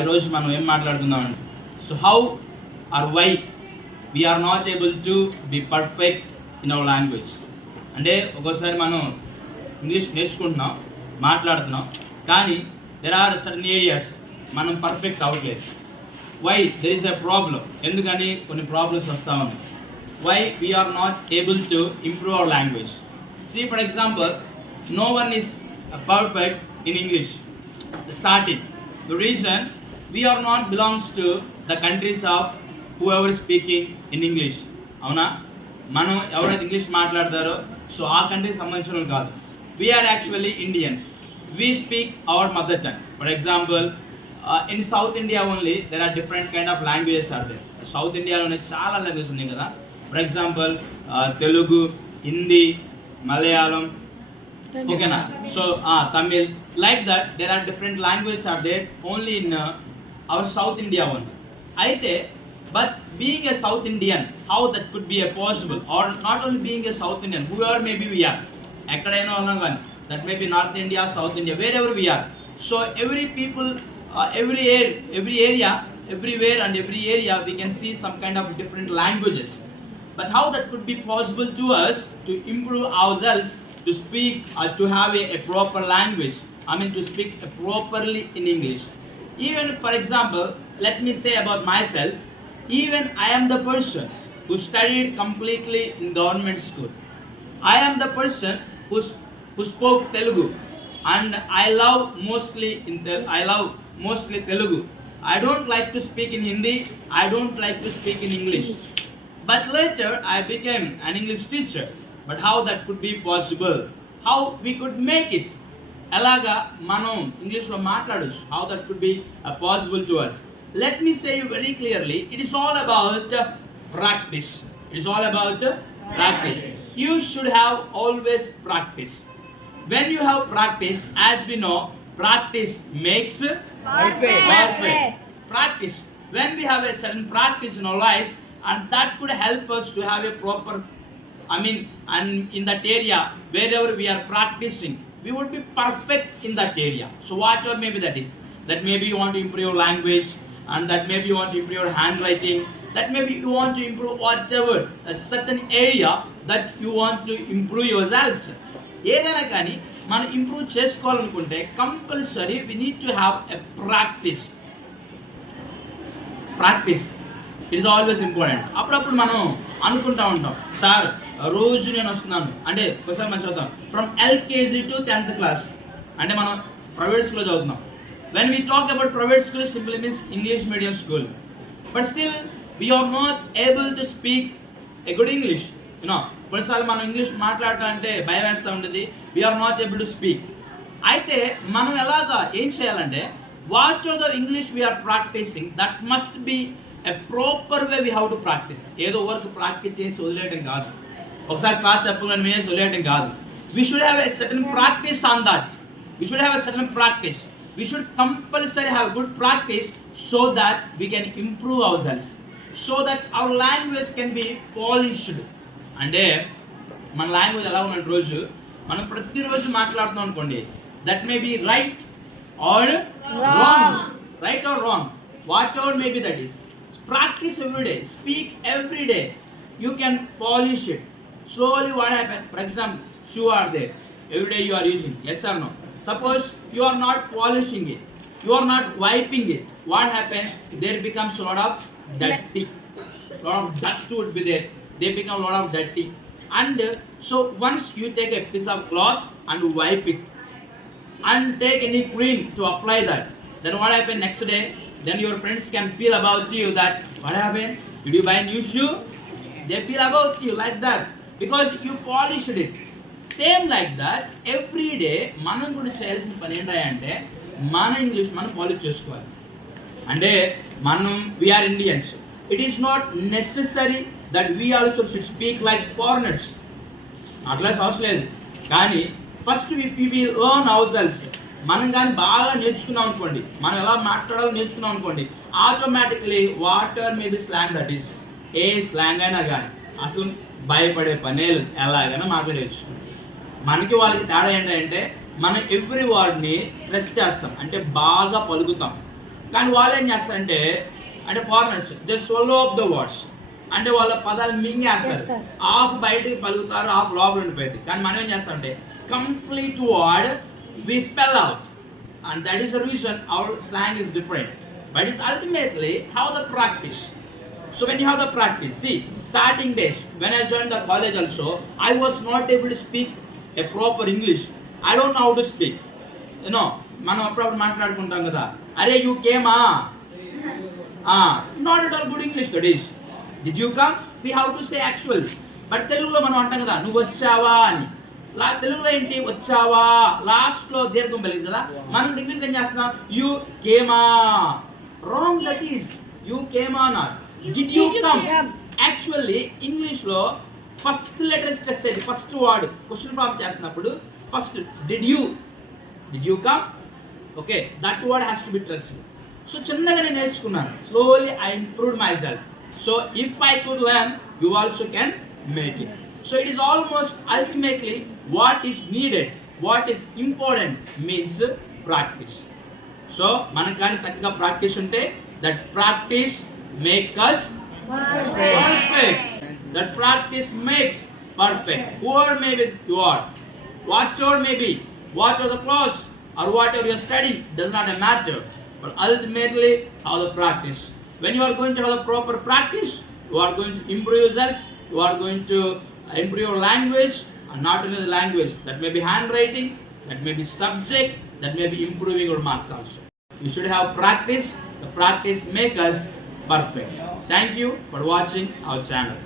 ఈరోజు మనం ఏం మాట్లాడుకుందామండి. So how are why we're not able to be perfect in our language. అంటే ఒక్కోసారి మనం ఇంగ్లీష్ నేర్చుకుంటున్నాం, మాట్లాడుతున్నాం, కానీ దెర్ ఆర్ సర్టన్ ఏరియాస్ మనం పర్ఫెక్ట్ అవ్వట్లేదు. Why there is a problem, ఎందుకని కొన్ని ప్రాబ్లమ్స్ వస్తూ ఉన్నాయి. Why we're not able to improve our language. See, for example, no one is perfect in English starting. The reason we are not belongs to the countries of whoever is speaking in English. అవునా, మనం ఎవరైతే ఇంగ్లీష్ మాట్లాడతారో సో ఆ కంట్రీకి సంబంధించిన వాళ్ళు కాదు. We are actually Indians. We speak our mother tongue. For example, in South India only there are different kind of languages are there. South India లోనే చాలా లాంగ్వేజెస్ ఉన్నాయి కదా. For example, Telugu, Hindi, Malayalam, okay na? So Tamil, like that there are different languages are there only in our South India one. Aithe, but being a South Indian, how that could be a possible? Or not only being a South Indian, whoever maybe we are, ekkadaina unnam gaani, that may be North India, South India, wherever we are. So every people, every area, everywhere and every area we can see some kind of different languages. But how that could be possible to us to improve ourselves to speak or to have a proper language, I mean to speak properly in English. Even for example, let me say about myself, even I am the person who studied completely in government school. I am the person who spoke Telugu and I love mostly Telugu. I don't like to speak in Hindi, I don't like to speak in English. But later I became an English teacher. But how that could be possible? How we could make it? Alaga మనం ఇంగ్లీష్లో మాట్లాడొచ్చు. How that could be possible to us? Let me say you very clearly, it is all about practice. It is all about practice. You should have always practice. When you have practice, as we know, practice makes perfect. Practice. When we have a certain practice in our lives, and that could help us to have a proper, and in that area wherever we are practicing, we would be perfect in that area. So whatever maybe that is, that maybe you want to improve your language, and that maybe you want to improve your handwriting, that maybe you want to improve whatever a certain area that you want to improve yourselves. ఏదైనా కానీ మనం ఇంప్రూవ్ చేసుకోవాలనుకుంటే compulsory we need to have a practice. It is always important. అప్పుడప్పుడు మనం అనుకుంటా ఉంటాం, సార్ రోజు నేను వస్తున్నాను అంటే ఒకసారి మనం చదువుతాం from LKG to 10th class అంటే మనం ప్రైవేట్ స్కూల్లో చదువుతున్నాం. When we talk about private school simply means English medium school, but still we are not able to speak a good English. You know కొన్నిసార్లు మనం ఇంగ్లీష్ మాట్లాడాలంటే భయం వేస్తూ ఉంటుంది, we're not able to speak. అయితే మనం ఎలాగా ఏం చేయాలంటే what are the English we're practicing, that must be a proper way we have to practice. ఏదో వర్క్ ప్రాక్టీస్ చేసి వదిలేయడం కాదు, ఒకసారి క్లాస్ చెప్పగానే వేసి వదిలేయడం కాదు. We should have a certain practice on that. We should have a certain practice. We should compulsory have good practice so that we can improve ourselves, so that our language can be polished. అంటే మన లాంగ్వేజ్ ఎలా ఉన్న రోజు మనం ప్రతిరోజు మాట్లాడుతున్నాం అనుకోండి, that may be right are wrong, what ever may be that is. Practice every day, speak every day, you can polish it. Slowly what happens, for example, shoe are there, every day you are using, yes or no? Suppose you are not polishing it, you are not wiping it, what happens? There becomes a lot of dirty, lot of dust would be there, they become a lot of dirty. And so once you take a piece of cloth and wipe it and take any cream to apply that, then what happens next day? Then your friends can feel about you that what happened? Did you buy a new shoe? They feel about you like that because you polished it. Same like that every day మనం కూడా చేయాల్సిన పని ఏంటంటే మన ఇంగ్లీష్ మనం పాలిష్ చేసుకోవాలి. అంటే మనం we're Indians, it is not necessary that we also should speak like foreigners. అట్లా అవసరం లేదు, కానీ first we learn our selves. మనం కానీ బాగా నేర్చుకున్నాం అనుకోండి, మనం ఎలా మాట్లాడాలో నేర్చుకున్నాం అనుకోండి, automatically what ever may be slang that is, ఏ స్లాంగ్ అయినా కానీ అసలు భయపడే పనే ఎలాగైనా మాట్లాడేయచ్చు. మనకి వాళ్ళకి తేడా ఏంటంటే మనం ఎవ్రీ వర్డ్ని ప్రెస్ చేస్తాం, అంటే బాగా పలుకుతాం. కానీ వాళ్ళు ఏం చేస్తారంటే అంటే foreigners they solo of the words అంటే వాళ్ళ పదాలు మింగేస్తారు, హాఫ్ బయటకి పలుకుతారు, హాఫ్ లోపల ఉండిపోయింది. కానీ మనం ఏం చేస్తామంటే complete word we spell out, and that is the reason our slang is different, but it's ultimately how the practice. So when you have the practice, see, starting days when I joined the college also, I was not able to speak a proper English. I don't know how to speak, you know. మనం అప్పుడప్పుడు మాట్లాడుకుంటాం కదా, అరే you came, not at all good English that is. Did you come, we have to say actual. But తెలుగులో మనం అంటాం కదా నువ్వు వచ్చావా అని. తెలుగులో ఏంటి వచ్చావా, లాస్ట్ లో దీర్ఘం పలికింది కదా. మనం ఇంగ్లీష్ ఏం చేస్తున్నాం, you came. Wrong, that is you came not did you come. Actually English లో ఫస్ట్ లెటర్ స్ట్రెస్ అయ్యింది, ఫస్ట్ వర్డ్ క్వశ్చన్ ఫామ్ చేస్తున్నప్పుడు first did you come, okay, that word has to be stressed. So చిన్నగా నేను నేర్చుకున్నాను, slowly I improved myself. So if I could learn, you also can make it. So it is almost ultimately what is needed, what is important means practice. So మనం కానీ చక్కగా ప్రాక్టీస్ ఉంటే that practice make us perfect. That practice makes perfect. Whoever may be you are, whatever may be, whatever the clothes or whatever you are studying does not matter, but ultimately how the practice. When you are going to have the proper practice, you are going to improve yourselves, you are going to improve your language, and not only the language, that may be handwriting, that may be subject, that may be improving your marks also. You should have practice. The practice make us perfect. Thank you for watching our channel.